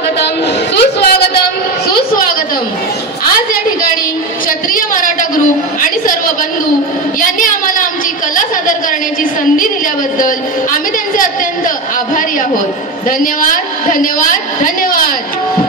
सुस्वागतम सुस्वागतम सुस्वागतम। आज या ठिकाणी क्षत्रिय मराठा ग्रुप आणि सर्व बंधू यांनी आम्हाला आमची कला सादर करण्याची संधी दिल्याबद्दल आम्ही त्यांचे अत्यंत आभारी आहोत। धन्यवाद धन्यवाद धन्यवाद।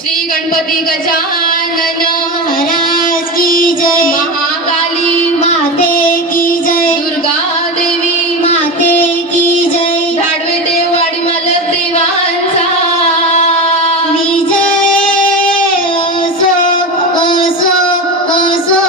श्री गणपती गजानन महाराज की जय। महाकाली माते की जय। दुर्गा देवी माते की जय। धाडवे देव वाडी मालक देवांचा विजय असो असो असो।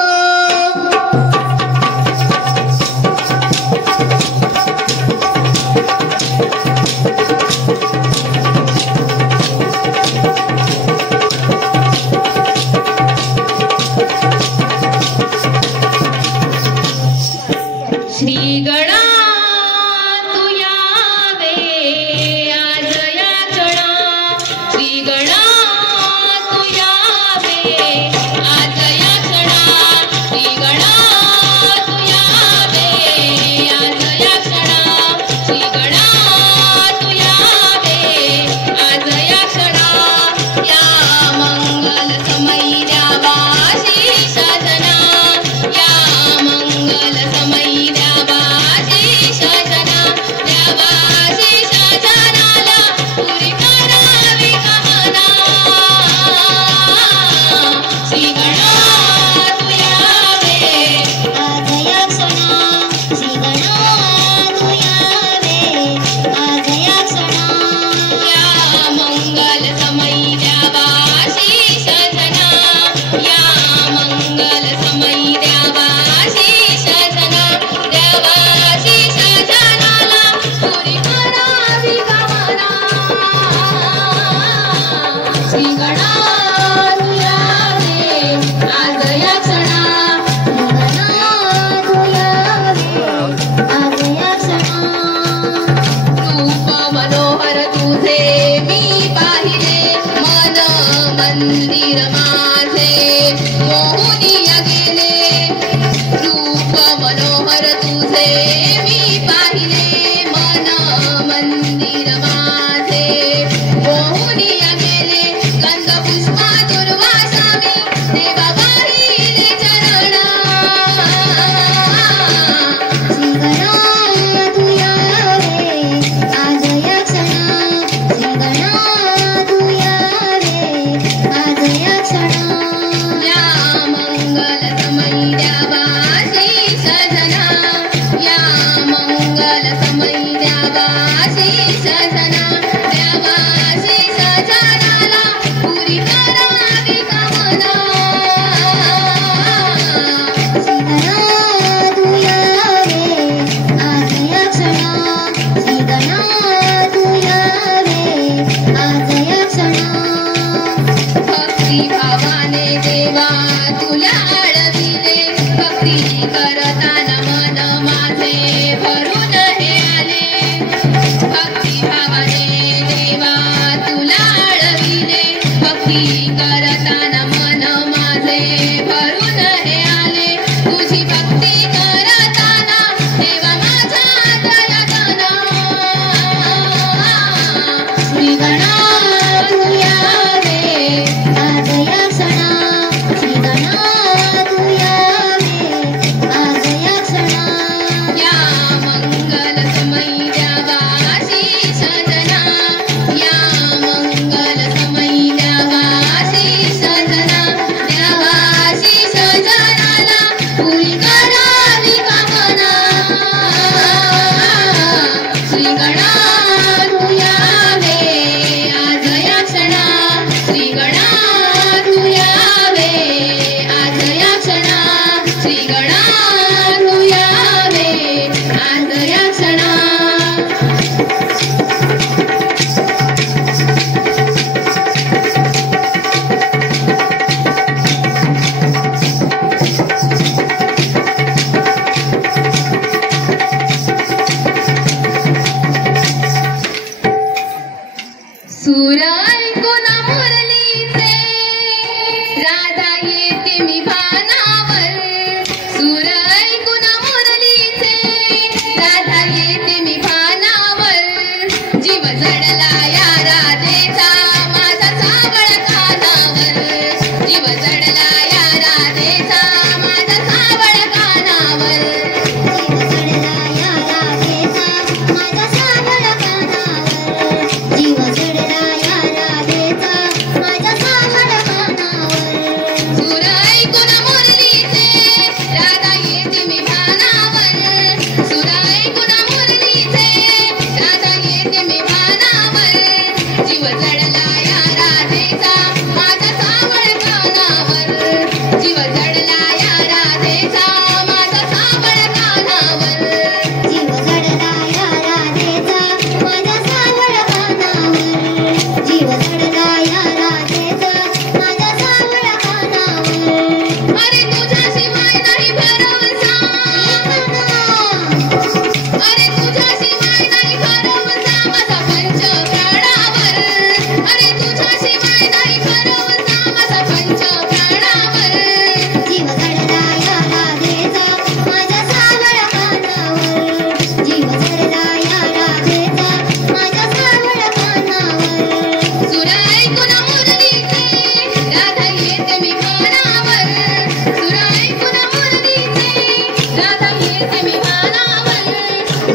श्री गणा तू यावे आज या क्षणा रूप मनोहर तुझे मी पाहिले मन मंदिर माझे मोहनिया गेले रूप मनोहर तुझे मी पाहिले मन मंदिर माझे मोहनिया गेले गंध पुष्पा दुर्वासावी देवा वाहिले चरणा करताना मन माझे भरून हे आले तुझी भक्ती करताना देवा माझ्या दयागना श्री गणा तू यावे आज या क्षणा श्री गणा तू यावे आज या क्षणा या मंगल समयी द्यावा आशीष जना या मंगल समयी द्यावा पुरी करावी कामना श्री गणा तू यावे आज या क्षणा श्री गणा तू यावे आज या क्षणा श्री गणा तू यावे आज या क्षणा सूर ऐकून मुरलीचे राधा येते मी भानावर सूर ऐकून मुरलीचे राधा येते मी भानावर जीव जडला या राधेचा माझा सावळ कानावर जीव जडला या राधेचा माझा सावळ कानावर जीव जडला या राधेचा माझा सावळ कानावर जीव जडला सूर ऐकून मुरलीचे राधा येते मी भानावर सूर ऐकून मुरलीचे राधा येते मी भानावर जीव जडला या राधेचा माझा सावळ कानावर जीव जडला या राधेचा माझा सावळ कानावर जीव जडला या राधेचा माझा सावळ कानावर जीव जडला या राधेचा माझा सावळ कानावर अरे तुझ्याशिवाय नाही भरवसा अरे तुझ्याशिवाय नाही भरवसा माझा पंच प्राणावर अरे तुझ्याशिवाय नाही भरवसा माझा पंच प्राणावर जीव जडला या राधेचा माझा सावळ कानावर जीव जडला या राधेचा माझा सावळ कानावर सूर ऐकून मुरलीचे राधा येते मी भानावर सूर ऐकून मुरलीचे राधा येते मी भानावर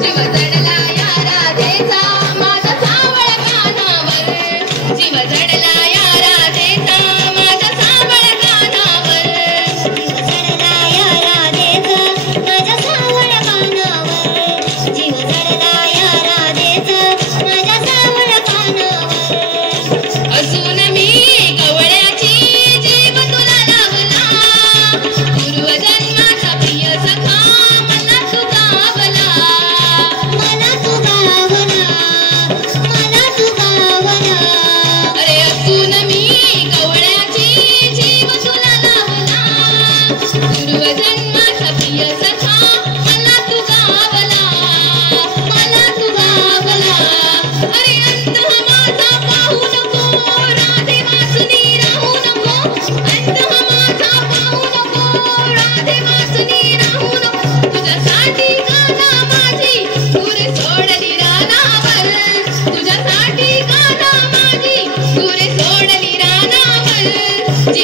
जीव जडला या राधेचा माझा सावळ कानावर जीव जडला या राधेचा माझा सावळ कानावर जीव जडला या राधेचा माझा सावळ कानावर जीव जडला या राधेचा माझा सावळ कानावर असून मी गवळ्याची जीव तुला लावला पूर्वजन्माचा प्रिय सखा मला तू गावला मला तू गावला मला तू गावला अरे असून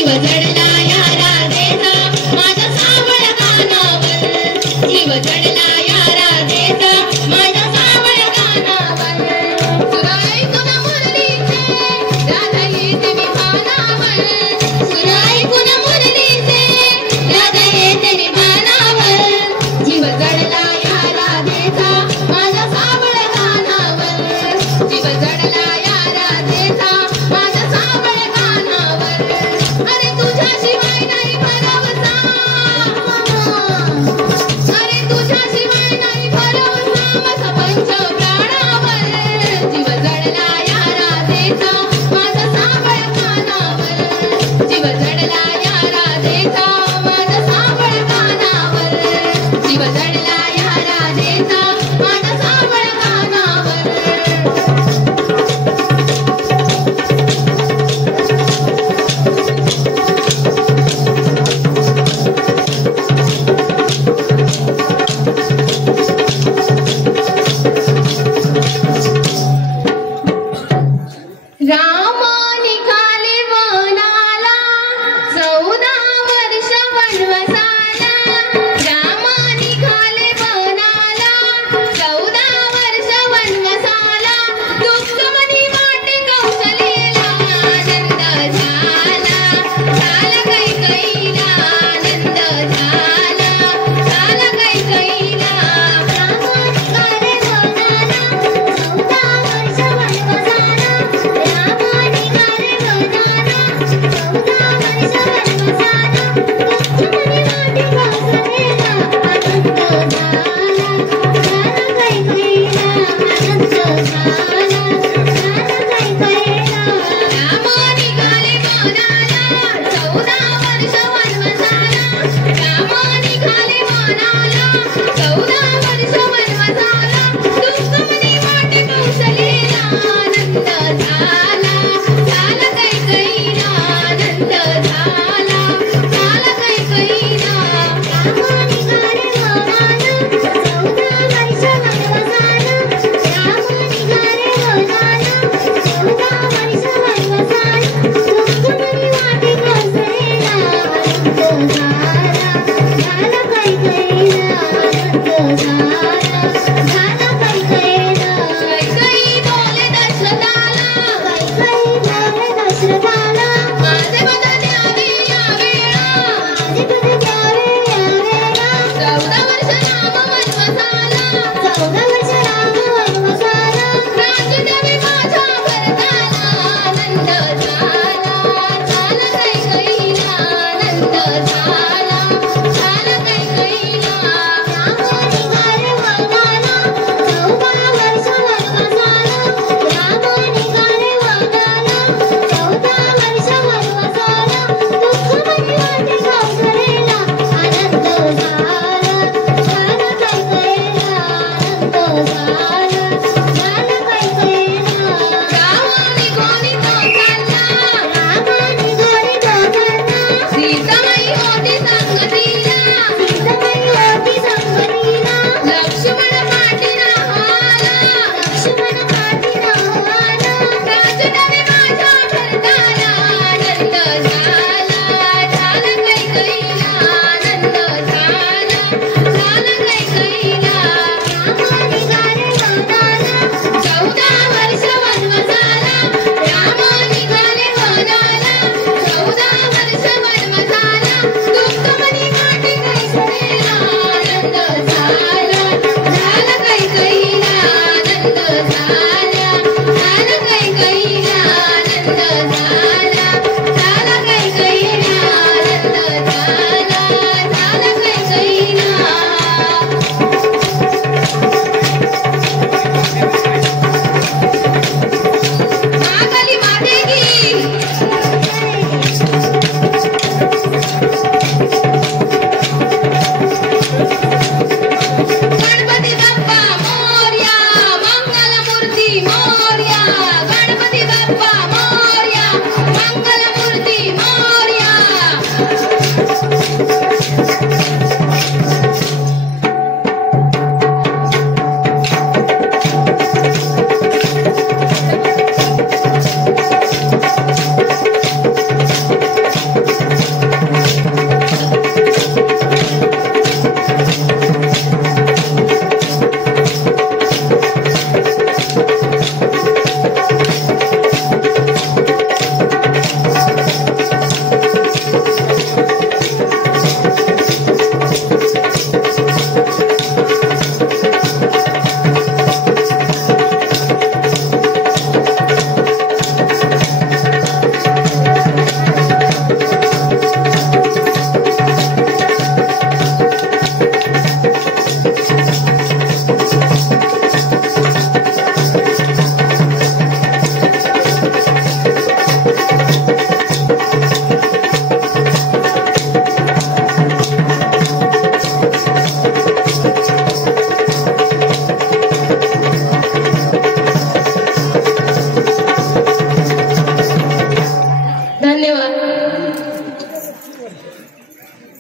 जीव जडला या राधेचा माझ्या सावळ कानावर जीव जडला या राधेचा माझ्या सावळ कानावर तुला ऐकून मुरलीचे राधा